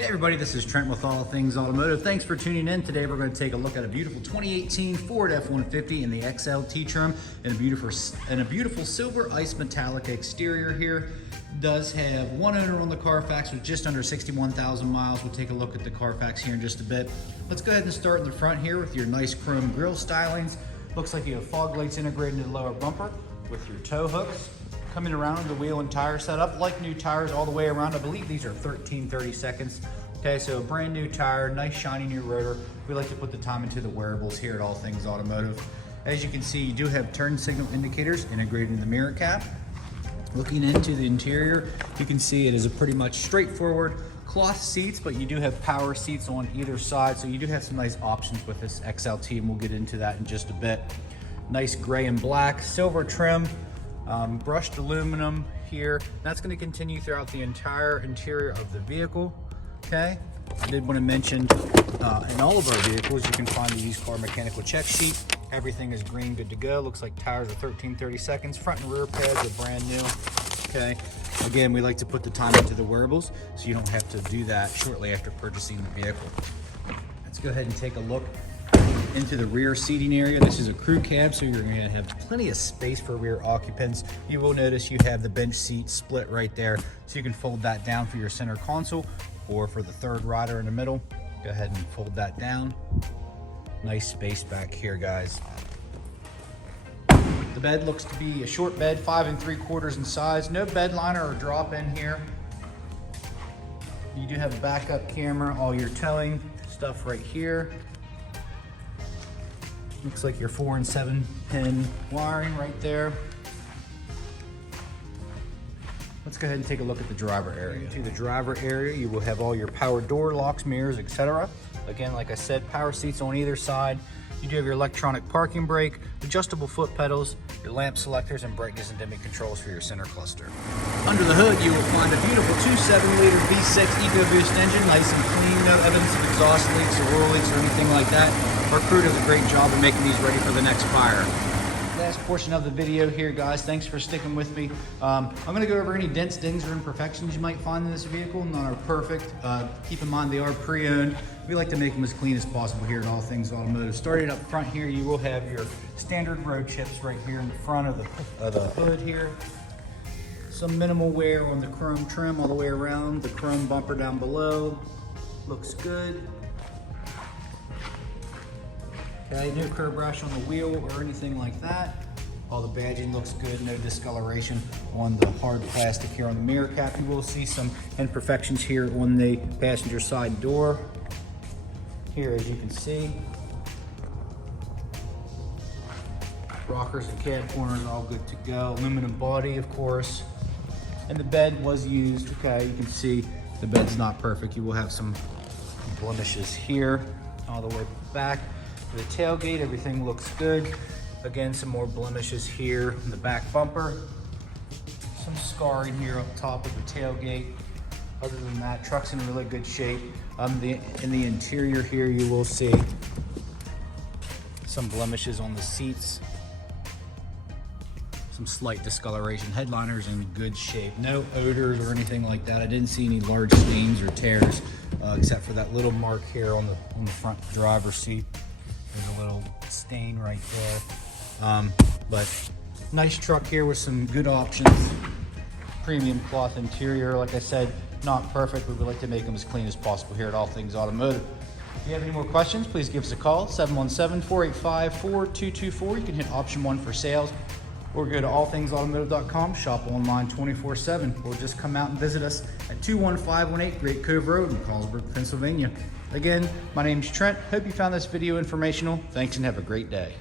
Hey everybody, this is Trent with All Things Automotive. Thanks for tuning in. Today we're going to take a look at a beautiful 2018 Ford F-150 in the XLT trim and a beautiful silver ice metallic exterior here. Does have one owner on the CARFAX with just under 61,000 miles. We'll take a look at the CARFAX here in just a bit. Let's go ahead and start in the front here with your nice chrome grille stylings. Looks like you have fog lights integrated into the lower bumper with your tow hooks. Coming around the wheel and tire setup, like new tires all the way around. I believe these are 13/32. Okay, so a brand new tire, nice shiny new rotor. We like to put the time into the wearables here at All Things Automotive. As you can see, you do have turn signal indicators integrated in the mirror cap. Looking into the interior, you can see it is a pretty much straightforward cloth seats, but you do have power seats on either side, so you do have some nice options with this XLT, and we'll get into that in just a bit. Nice gray and black, silver trim. Brushed aluminum here. That's going to continue throughout the entire interior of the vehicle. Okay, I did want to mention in all of our vehicles you can find the used car mechanical check sheet. Everything is green, good to go. Looks like tires are 13/32. Front and rear pads are brand new. Okay, again, we like to put the time into the wearables so you don't have to do that shortly after purchasing the vehicle. Let's go ahead and take a look into the rear seating area. This is a crew cab, so you're going to have plenty of space for rear occupants. You will notice you have the bench seat split right there, so you can fold that down for your center console or for the third rider in the middle. Go ahead and fold that down. Nice space back here, guys. The bed looks to be a short bed, 5 3/4 in size. No bed liner or drop in here. You do have a backup camera, all your towing stuff right here. Looks like your 4 and 7 pin wiring right there. Let's go ahead and take a look at the driver area. To the driver area, you will have all your power door locks, mirrors, etc. Again, like I said, power seats on either side. You do have your electronic parking brake, adjustable foot pedals, your lamp selectors, and brightness and dimming controls for your center cluster. Under the hood, you will find a beautiful 2.7-liter V6 EcoBoost engine, nice and clean, no evidence of exhaust leaks or oil leaks or anything like that. Our crew does a great job of making these ready for the next fire. Last portion of the video here, guys. Thanks for sticking with me. I'm going to go over any dents, dings, or imperfections you might find in this vehicle. None are perfect. Keep in mind they are pre-owned. We like to make them as clean as possible here at All Things Automotive. Starting up front here, you will have your standard road chips right here in the front of the hood here. Some minimal wear on the chrome trim all the way around. The chrome bumper down below looks good. Okay, no curb rash on the wheel or anything like that. All the badging looks good, no discoloration on the hard plastic here on the mirror cap. You will see some imperfections here on the passenger side door. Here, as you can see, rockers and cab corners are all good to go. Aluminum body, of course. And the bed was used. Okay, you can see the bed's not perfect. You will have some blemishes here all the way back. The tailgate, everything looks good. Again, some more blemishes here in the back bumper. Some scarring here up top of the tailgate. Other than that, truck's in really good shape. In the interior here, you will see some blemishes on the seats. Some slight discoloration. Headliner's in good shape. No odors or anything like that. I didn't see any large stains or tears, except for that little mark here on the front driver's seat. There's a little stain right there. But nice truck here with some good options. Premium cloth interior. Like I said, not perfect, but we like to make them as clean as possible here at All Things Automotive. If you have any more questions, please give us a call, 717-485-4224. You can hit option 1 for sales, or go to allthingsautomotive.com, shop online 24/7, or just come out and visit us at 21518 Great Cove Road in Carlsbad, Pennsylvania. Again, my name's Trent. Hope you found this video informational. Thanks and have a great day.